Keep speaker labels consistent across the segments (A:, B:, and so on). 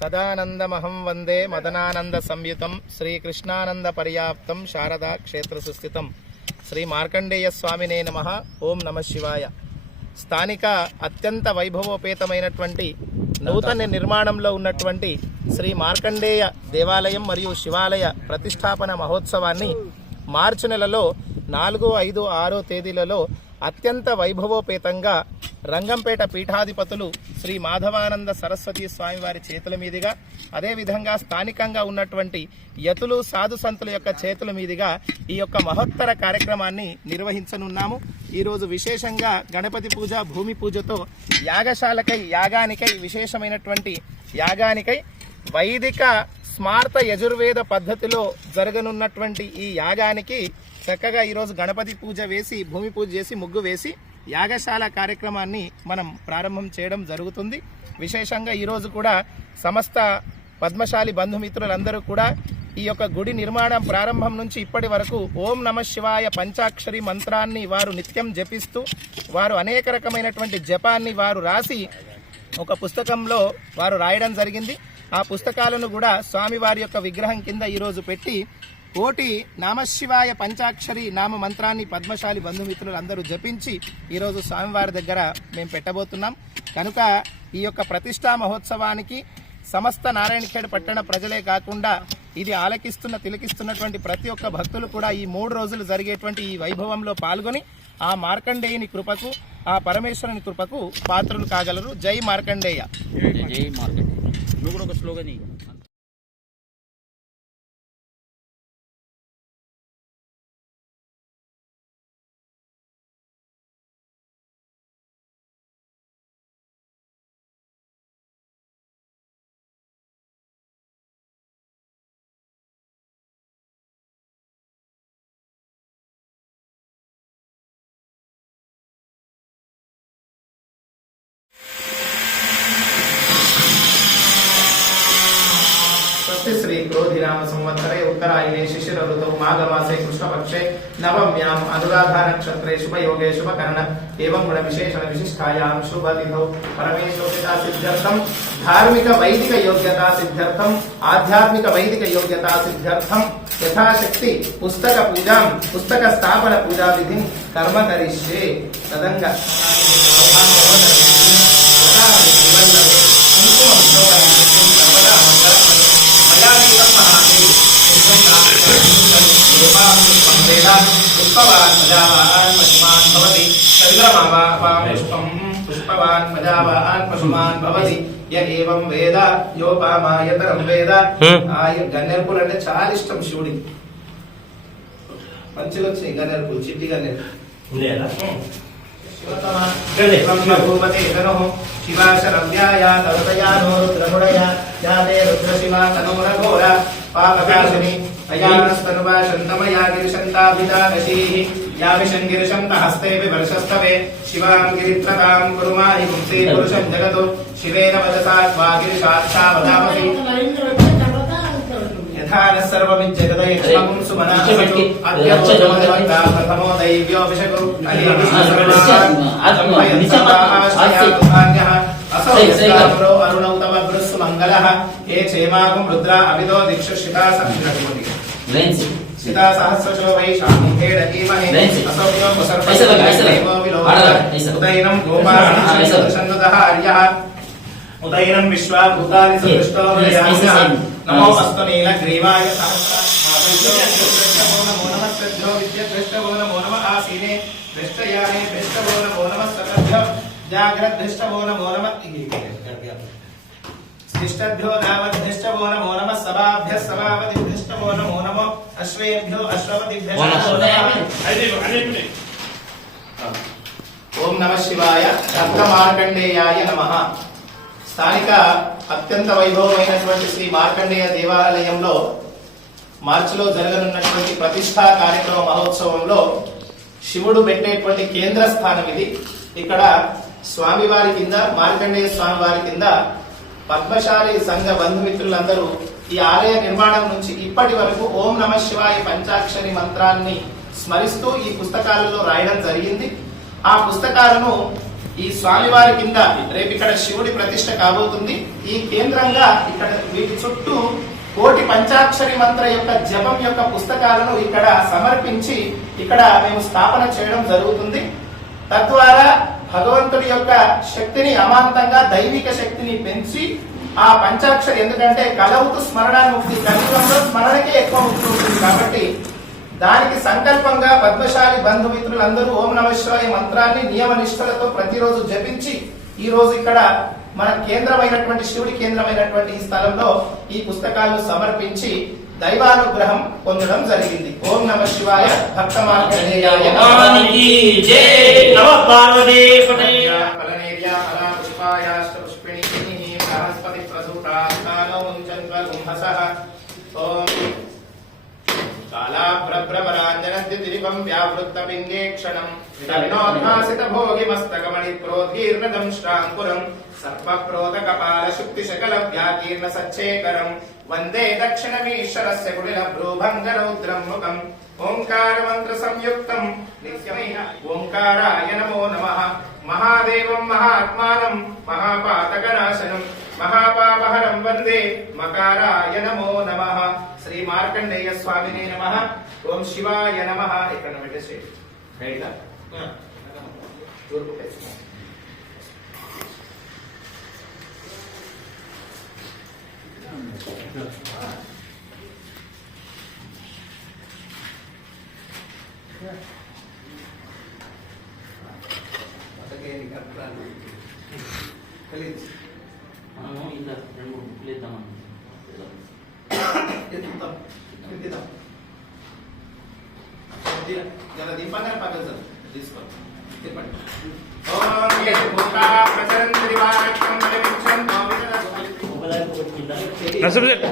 A: సదానందమహం వందే మదనానంద సంయుతం శ్రీకృష్ణానంద పర్యాప్తం శారదా క్షేత్ర సుస్థితం. శ్రీ మార్కండేయ స్వామినే నమ. ఓం నమ శివాయ. స్థానిక అత్యంత వైభవోపేతమైనటువంటి నూతన నిర్మాణంలో ఉన్నటువంటి శ్రీ మార్కండేయ దేవాలయం మరియు శివాలయ ప్రతిష్టాపన మహోత్సవాన్ని మార్చి నెలలో నాలుగు ఐదు ఆరో తేదీలలో అత్యంత వైభవోపేతంగా రంగంపేట పీఠాధిపతులు శ్రీ మాధవానంద సరస్వతి స్వామి వారి చేతుల మీదుగా అదేవిధంగా స్థానికంగా ఉన్నటువంటి యతులు సాధు సంతుల యొక్క చేతుల మీదుగా ఈ యొక్క మహోత్తర కార్యక్రమాన్ని నిర్వహించనున్నాము. ఈరోజు విశేషంగా గణపతి పూజ భూమి పూజతో యాగశాలకై యాగానికై విశేషమైనటువంటి యాగానికై వైదిక స్మార్త యజుర్వేద పద్ధతిలో జరగనున్నటువంటి ఈ యాగానికి చక్కగా ఈరోజు గణపతి పూజ వేసి భూమి పూజ చేసి ముగ్గు వేసి యాగశాల కార్యక్రమాన్ని మనం ప్రారంభం చేయడం జరుగుతుంది. విశేషంగా ఈరోజు కూడా సమస్త పద్మశాలి బంధుమిత్రులందరూ కూడా ఈ యొక్క గుడి నిర్మాణం ప్రారంభం నుంచి ఇప్పటి వరకు ఓం నమ శివాయ పంచాక్షరి మంత్రాన్ని వారు నిత్యం జపిస్తూ వారు అనేక రకమైనటువంటి జపాన్ని వారు రాసి ఒక పుస్తకంలో వారు రాయడం జరిగింది. ఆ పుస్తకాలను కూడా స్వామివారి యొక్క విగ్రహం కింద ఈరోజు పెట్టి కోటి నామశివాయ పంచాక్షరి నామ మంత్రాన్ని పద్మశాలి బంధుమిత్రులు అందరూ జపించి ఈరోజు స్వామివారి దగ్గర మేము పెట్టబోతున్నాం. కనుక ఈ యొక్క ప్రతిష్టా మహోత్సవానికి సమస్త నారాయణఖేడ్ పట్టణ ప్రజలే కాకుండా ఇది ఆలకిస్తున్న తిలకిస్తున్నటువంటి ప్రతి ఒక్క భక్తులు కూడా ఈ మూడు రోజులు జరిగేటువంటి ఈ వైభవంలో పాల్గొని ఆ మార్కండేయుని కృపకు ఆ పరమేశ్వరుని కృపకు పాత్రులు కాగలరు. జై మార్కండేయ.
B: జై జై మార్కెట్ నువ్వు కూడా ఒక స్లోగన్ ఇయ్యి.
A: స్వస్తి శ్రీ క్రోధినామ సంవత్సరే ఉత్తరాయణే శిశిర ఋతౌ మాఘమాసే కృష్ణపక్షే నవమ్యాం అనురాధ నక్షత్రే శుభయోగే శుభకరణ ఏవం గుణ విశేషణ విశిష్టాయాం శుభతిథౌ పరమేశ్వరితా సిద్ధ్యర్థం ధార్మిక వైదిక యోగ్యతా సిద్ధ్యర్థం ఆధ్యాత్మిక వైదిక యోగ్యతా సిద్ధ్యర్థం యథాశక్తి పుస్తక పూజాం ఏవం వేద యోపామాయతరం వేద ఆయ అంటే చాలా ఇష్టం శివుడికి మంచిగా వచ్చినాయి గన్నేరుపులు చిట్టి గన్నేరు శివాశరవ్యాయ తరుతయానో రుద్రముడయ యాదే రుద్రశివా తనోరఘోర పాపకాశిని అయానస్తనువా శంతమయా గిరిశంతాభిదానశీః యా విశంగిరిశంత హస్తే వివర్షస్తవే శివాం గిరిత్రతాం కురుమాయి పుంసే పురుషం జగతో శివేన వదసా స్వాగిరిషాక్షా గిరిశాక్షా వదామసి యథా న సర్వమిజ్జగదయక్ష్మం సుమనాసతు అద్యమోదవత్తా ప్రథమో దైవ్యో విషగు అలీహి సర్వాశ్రయాదుహాన్యః అసౌ యస్యాపురో అరుణౌ తవ బృస్సు మంగళః ఏ చేమాగం రుద్ర అవిదో దిక్షు శితా సంశిరటి
B: లెన్స్
A: సీతా సహస్రశో వైశాఖం హేడకీమహే
B: Nancy.
A: అసౌక్యం
B: పైసలు, పైసలు. ఆడగా, పైసలు.
A: ఉదయనం
B: ఆ, పైసలు.
A: ఉదయనం విశ్వాభూతాని సృష్టో
B: Yes, yes, yes, yes.
A: నమో. అస్తు నీలగ్రీవాయ సహస్రాభో నమో నమః నమో నమః ఆసీనే దృష్టయానే దృష్టవో నమో నమః సభాభ్య సభాపతిభ్యష్టవో నమో నమో అశ్వేభ్యో అశ్వపతిభ్య ఓం నమ శివాయ నమ స్థానిక అత్యంత వైభవమైనటువంటి శ్రీ మార్కండేయ దేవాలయంలో మార్చిలో జరగనున్నటువంటి ప్రతిష్టా కార్యక్రమ మహోత్సవంలో శివుడు పెట్టేటువంటి కేంద్ర స్థానం ఇది. ఇక్కడ స్వామివారి కింద మార్కండేయ స్వామివారి కింద పద్మశాలి సంఘ బంధుమిత్రులందరూ ఈ ఆలయ నిర్మాణం నుంచి ఇప్పటి వరకు ఓం నమ శివాయ పంచాక్షరి మంత్రాన్ని స్మరిస్తూ ఈ పుస్తకాలలో రాయడం జరిగింది. ఆ పుస్తకాలను ఈ స్వామివారి కింద రేపు ఇక్కడ శివుడి ప్రతిష్ట కాబోతుంది. ఈ కేంద్రంగా ఇక్కడ వీటి చుట్టూ కోటి పంచాక్షరి మంత్ర యొక్క జపం యొక్క పుస్తకాలను ఇక్కడ సమర్పించి ఇక్కడ మేము స్థాపన చేయడం జరుగుతుంది. తద్వారా భగవంతుడి యొక్క శక్తిని అమాంతంగా దైవిక శక్తిని పెంచి ఆ పంచాక్షరి ఎందుకంటే కలవుతూ స్మరణాముక్తి కలియుగంలో స్మరణకే ఎక్కువ ముక్తి ఉంటుంది కాబట్టి దానికి సంకల్పంగా పద్మశాలి బంధుమిత్రులందరూ ఓం నమ శివాయ మంత్రాన్ని నియమ నిష్ఠలతో ప్రతిరోజు జపించి ఈ రోజు ఇక్కడ మన కేంద్రమైనటువంటి శివుడి కేంద్రమైనటువంటి ఈ స్థలంలో ఈ పుస్తకాలను సమర్పించి దైవానుగ్రహం పొందడం జరిగింది. ఓం నమ శివాయ భక్త గుంహసః ఓం కాళాభ్రభ్రమరాంజనద్యుతిరివం వ్యావృత్త పింగేక్షణం వినోద్భాసిత భోగి మస్తకమణి ప్రోధీర్ణదం శ్రాంకురం సర్వప్రోత కపాల శుక్తి శకల వ్యాకీర్ణ సచ్చేకరం వందే దక్షిణమీశ్వరస్య కుటిల భ్రూభంగ రౌద్రం ముఖం ఓంకార మంత్ర సంయుక్తం నిత్యమైన ఓంకారాయ నమో నమః మహాదేవం మహాత్మానం మహాపాతకనాశనం మహాపాపహరం వందే మకారాయ నమో నమః శ్రీ మార్కండేయ స్వామినే నమః ఓం శివాయ నమః ఇక్కడ పెట్టేసి రైట్ తూర్పు ఫేస్.
B: మనము ఇంకా రెండు మూడు బుక్లు ఇద్దామని
A: ఎత్తుతాం ఎత్తుతాం జర దీపంగా పక్కన సార్. తీసుకోండి. చెప్పండి.
C: నసీబ్ సెట్?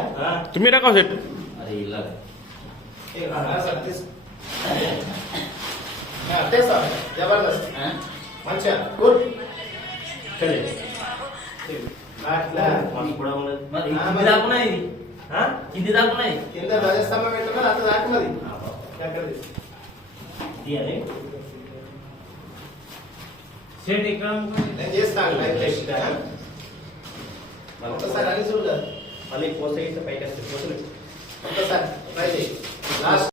C: తుమ్మి రాకా సెట్?
B: అరే ఇలా.
A: అంతే సార్ జబర్దస్త్. మంచిగా. గుడ్ చల్లే
B: నాకు కూడా ఉండదు మరి. ఇది లేకుండా ఇది. కింది దాకున్నాయి
A: కింద ధ్వజస్తంభం పెట్టుకుని అంత దాకున్నది ఎక్కడ తీసుకో. నేను చేస్తాను లైవ్ టెస్ట్ ఒకసారి అని
D: మళ్ళీ పోస్ట్ అయితే పైకి వస్తుంది.
A: ఒక్కసారి ట్రై చేయి. లాస్ట్